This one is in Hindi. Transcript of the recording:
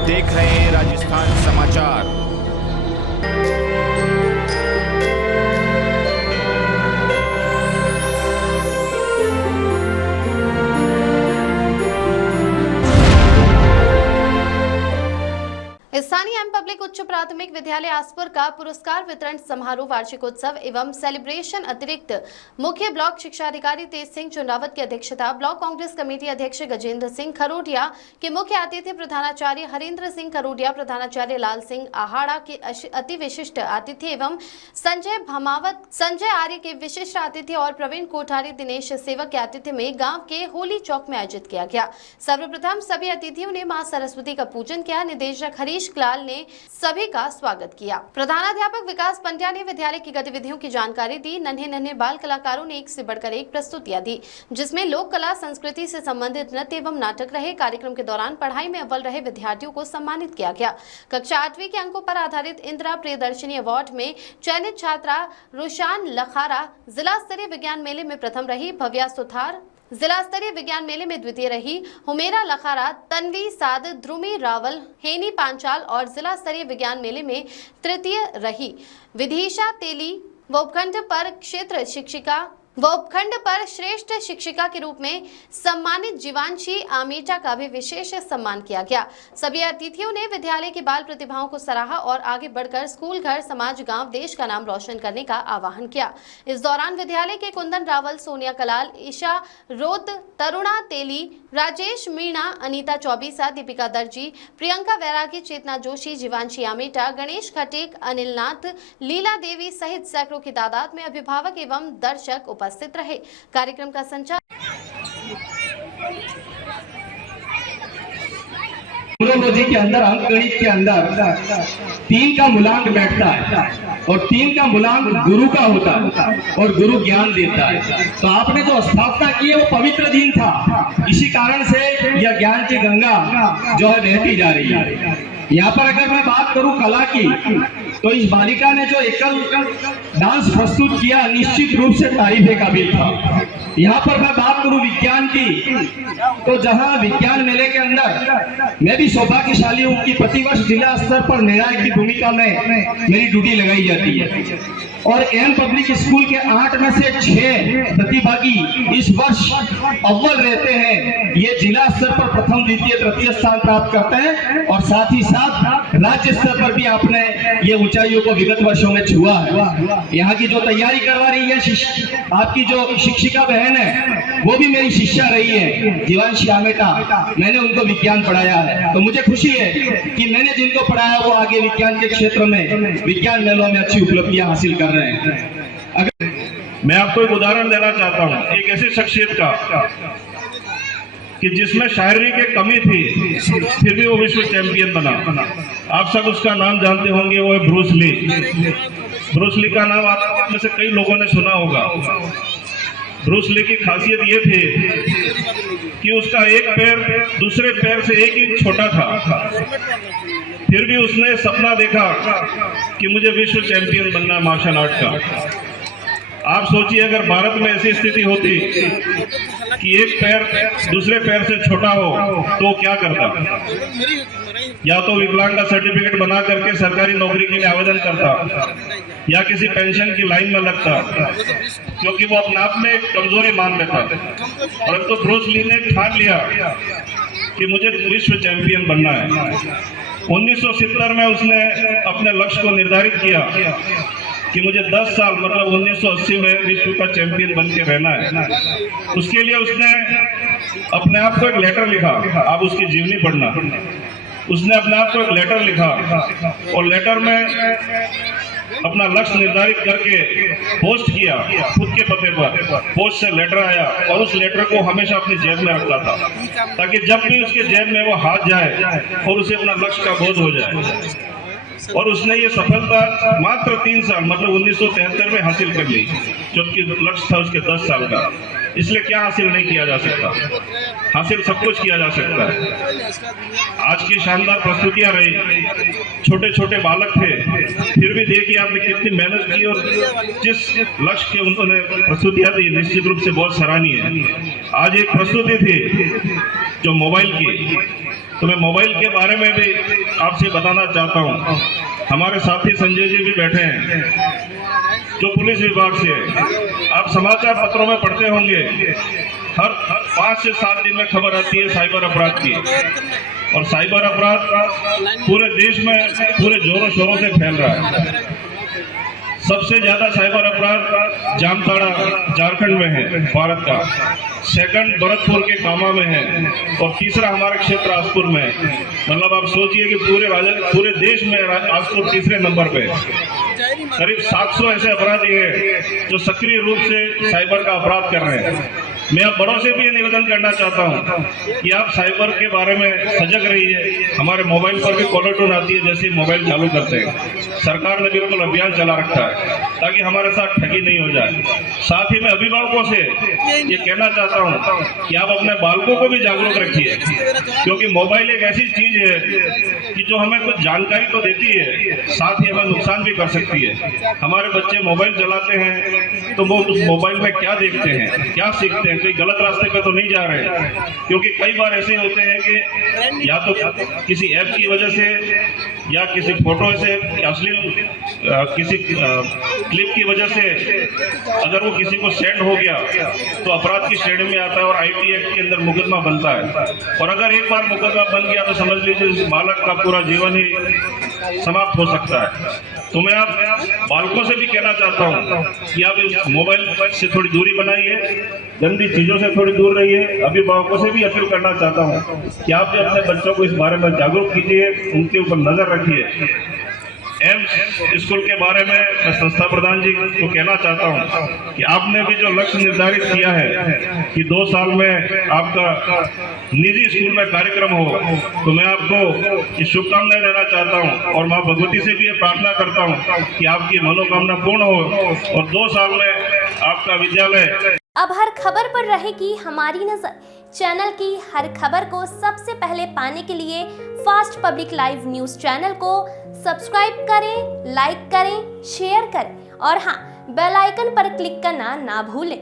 आप देख रहे हैं राजस्थान समाचार। स्थानीय एवं पब्लिक उच्च प्राथमिक विद्यालय आसपुर का पुरस्कार वितरण समारोह वार्षिकोत्सव एवं सेलिब्रेशन अतिरिक्त मुख्य ब्लॉक शिक्षा अधिकारी तेज सिंह चुनावत की अध्यक्षता, ब्लॉक कांग्रेस कमेटी अध्यक्ष गजेंद्र सिंह खरोडिया के मुख्य अतिथि प्रधानाचार्य हरेंद्र सिंह खरोडिया, प्रधानाचार्य लाल सिंह आहाड़ा के अति विशिष्ट अतिथि एवं संजय भमावत, संजय आर्य के विशिष्ट अतिथि और प्रवीण कोठारी दिनेश सेवक के अतिथि में गाँव के होली चौक में आयोजित किया गया। सर्वप्रथम सभी अतिथियों ने मां सरस्वती का पूजन किया। निदेशक हरीश लाल ने सभी का स्वागत किया। प्रधानाध्यापक विकास पंड्या ने विद्यालय की गतिविधियों की जानकारी दी। नन्हे नन्हे बाल कलाकारों ने एक से बढ़कर एक प्रस्तुतियां दी, जिसमें लोक कला संस्कृति से संबंधित नृत्य एवं नाटक रहे। कार्यक्रम के दौरान पढ़ाई में अव्वल रहे विद्यार्थियों को सम्मानित किया गया। कक्षा 8वीं के अंकों पर आधारित इंदिरा प्रियदर्शनी अवार्ड में चयनित छात्रा रुशान लखारा जिला स्तरीय विज्ञान मेले में प्रथम रही। भव्या सुथार जिला स्तरीय विज्ञान मेले में द्वितीय रही। हुमेरा लखारा, तन्वी साद, ध्रुमी रावल, हेनी पांचाल और जिला स्तरीय विज्ञान मेले में तृतीय रही। विदिशा तेली व उपखंड पर श्रेष्ठ शिक्षिका के रूप में सम्मानित जीवांशी आमेटा का भी विशेष सम्मान किया गया। सभी अतिथियों ने विद्यालय की बाल प्रतिभाओं को सराहा और आगे बढ़कर स्कूल, घर, समाज, गांव, देश का नाम रोशन करने का आह्वान किया। इस दौरान विद्यालय के कुंदन रावल, सोनिया कलाल, ईशा रोत, तरुणा तेली, राजेश मीणा, अनीता चौबीसा, दीपिका दर्जी, प्रियंका वैरागी, चेतना जोशी, जीवांशी आमेटा, गणेश खटेक, अनिल नाथ, लीला देवी सहित सैकड़ों की तादाद में अभिभावक एवं दर्शक उपस्थित रहे। कार्यक्रम का संचालन न्यूमरोलॉजी के अंदर, अंकगणित के अंदर 3 का मूलांक बैठता है और 3 का मूलांक गुरु का होता है और गुरु ज्ञान देता है। तो आपने जो स्थापना की है वो पवित्र दिन था, इसी कारण से यह ज्ञान की गंगा जो है बहती जा रही है। यहाँ पर अगर मैं बात करूं कला की, तो इस बालिका ने जो एकल डांस प्रस्तुत किया निश्चित रूप से तारीफ के काबिल था। यहाँ पर मैं बात करूं विज्ञान की, तो जहां विज्ञान मेले के अंदर मैं भी सौभाग्यशाली हूं कि प्रतिवर्ष जिला स्तर पर निर्णायक की भूमिका में मेरी ड्यूटी लगाई जाती है और एम पब्लिक स्कूल के 8 में से 6 प्रतिभागी इस वर्ष अव्वल रहते हैं। ये जिला स्तर पर प्रथम, द्वितीय, तृतीय स्थान प्राप्त करते हैं और साथ ही साथ राज्य स्तर पर भी आपने ये ऊंचाइयों को विगत वर्षों में छुआ है। यहाँ की जो तैयारी करवा रही है आपकी जो शिक्षिका बहन है वो भी मेरी शिष्या रही है, जीवांशी आमेटा। मैंने उनको विज्ञान पढ़ाया है, तो मुझे खुशी है कि मैंने जिनको पढ़ाया वो आगे विज्ञान के क्षेत्र में विज्ञान मेलों में अच्छी उपलब्धियां हासिल कर रहे हैं। मैं आपको एक उदाहरण देना चाहता हूं, एक ऐसी शख्सियत का कि जिसमें शायरी की कमी थी फिर भी वो विश्व चैंपियन बना। आप सब उसका नाम जानते होंगे, वो है ब्रूस ली। ब्रूस ली का नाम आप में से कई लोगों ने सुना होगा। ब्रूस ली की खासियत ये थी कि उसका एक पैर दूसरे पैर से 1 इंच छोटा था, फिर भी उसने सपना देखा कि मुझे विश्व चैंपियन बनना है मार्शल आर्ट का। आप सोचिए अगर भारत में ऐसी स्थिति होती कि एक पैर दूसरे पैर से छोटा हो तो क्या करता? या तो विकलांग का सर्टिफिकेट बना करके सरकारी नौकरी के लिए आवेदन करता या किसी पेंशन की लाइन में लगता, क्योंकि वो अपने आप में एक कमजोरी मान लेता। परंतु ब्रूस ली ने ठान लिया कि मुझे विश्व चैंपियन बनना है। 1970 में उसने अपने लक्ष्य को निर्धारित किया कि मुझे 10 साल मतलब 1980 में विश्व का चैंपियन बन के रहना है। उसके लिए उसने अपने आप को एक लेटर लिखा, आप उसकी जीवनी पढ़ना। उसने अपने आप को एक लेटर लिखा और लेटर में अपना लक्ष्य निर्धारित करके पोस्ट किया खुद के पते पर। पोस्ट से लेटर आया और उस लेटर को हमेशा अपनी जेब में रखता था, ताकि जब भी उसके जेब में वो हाथ जाए और उसे अपना लक्ष्य का बोध हो जाए। और उसने ये सफलता मात्र 3 साल मतलब 1973 में हासिल कर ली, जबकि लक्ष्य था उसके 10 साल का। इसलिए क्या हासिल नहीं किया जा सकता? हासिल सब कुछ किया जा सकता है। आज की शानदार प्रस्तुतियां रही, छोटे छोटे बालक थे, फिर भी देखिए आपने कितनी मेहनत की और जिस लक्ष्य के उन्होंने प्रस्तुतियां दी निश्चित रूप से बहुत सराहनीय है। आज एक प्रस्तुति थी जो मोबाइल की, तो मैं मोबाइल के बारे में भी आपसे बताना चाहता हूँ। हमारे साथी संजय जी भी बैठे हैं जो पुलिस विभाग से है। आप समाचार पत्रों में पढ़ते होंगे, हर 5 से 7 दिन में खबर आती है साइबर अपराध की, और साइबर अपराध पूरे देश में पूरे जोरों शोरों से फैल रहा है। सबसे ज्यादा साइबर अपराध जामताड़ा झारखंड में है भारत का, सेकंड भरतपुर के कामा में है, और तीसरा हमारे क्षेत्र आसपुर में है। मतलब आप सोचिए कि पूरे देश में आसपुर तीसरे नंबर पे। करीब 700 ऐसे अपराधी हैं जो सक्रिय रूप से साइबर का अपराध कर रहे हैं। मैं आप बड़ों से भी ये निवेदन करना चाहता हूँ कि आप साइबर के बारे में सजग रहिए। हमारे मोबाइल पर भी कॉलर टोन आती है जैसे मोबाइल चालू करते हैं। सरकार ने बिल्कुल अभियान चला रखा है ताकि हमारे साथ ठगी नहीं हो जाए। साथ ही मैं अभिभावकों से ये कहना चाहता हूँ कि आप अपने बालकों को भी जागरूक रखिए, क्योंकि मोबाइल एक ऐसी चीज है कि जो हमें कुछ जानकारी तो देती है, साथ ही हमें नुकसान भी कर सकती है। हमारे बच्चे मोबाइल चलाते हैं तो वो उस मोबाइल में क्या देखते हैं, क्या सीखते हैं, कोई गलत रास्ते पे तो नहीं जा रहे। क्योंकि कई बार ऐसे होते हैं कि या तो किसी ऐप की वजह से या किसी फोटो से अश्लील किसी क्लिप की वजह से अगर वो किसी को सेंड हो गया तो अपराध की श्रेणी में आता है और आईटी एक्ट के अंदर मुकदमा बनता है। और अगर एक बार मुकदमा बन गया तो समझ लीजिए उस बालक का पूरा जीवन ही समाप्त हो सकता है। तो मैं आप बालकों से भी कहना चाहता हूँ कि आप इस मोबाइल से थोड़ी दूरी बनाइए, गंदी चीजों से थोड़ी दूर रहिए। अभिभावकों से भी अपील करना चाहता हूँ कि आप भी अपने बच्चों को इस बारे में जागरूक कीजिए, उनके ऊपर नजर रखिए। एम्स स्कूल के बारे में मैं संस्था प्रधान जी को कहना चाहता हूं कि आपने भी जो लक्ष्य निर्धारित किया है कि 2 साल में आपका निजी स्कूल में कार्यक्रम हो, तो मैं आपको शुभकामनाएं देना चाहता हूं और मां भगवती से भी ये प्रार्थना करता हूं कि आपकी मनोकामना पूर्ण हो और 2 साल में आपका विद्यालय। अब हर खबर पर रहेगी हमारी नजर। चैनल की हर खबर को सबसे पहले पाने के लिए fast public live news channel को सब्सक्राइब करें, लाइक करें, शेयर करें और हाँ, बेल आइकन पर क्लिक करना ना भूलें।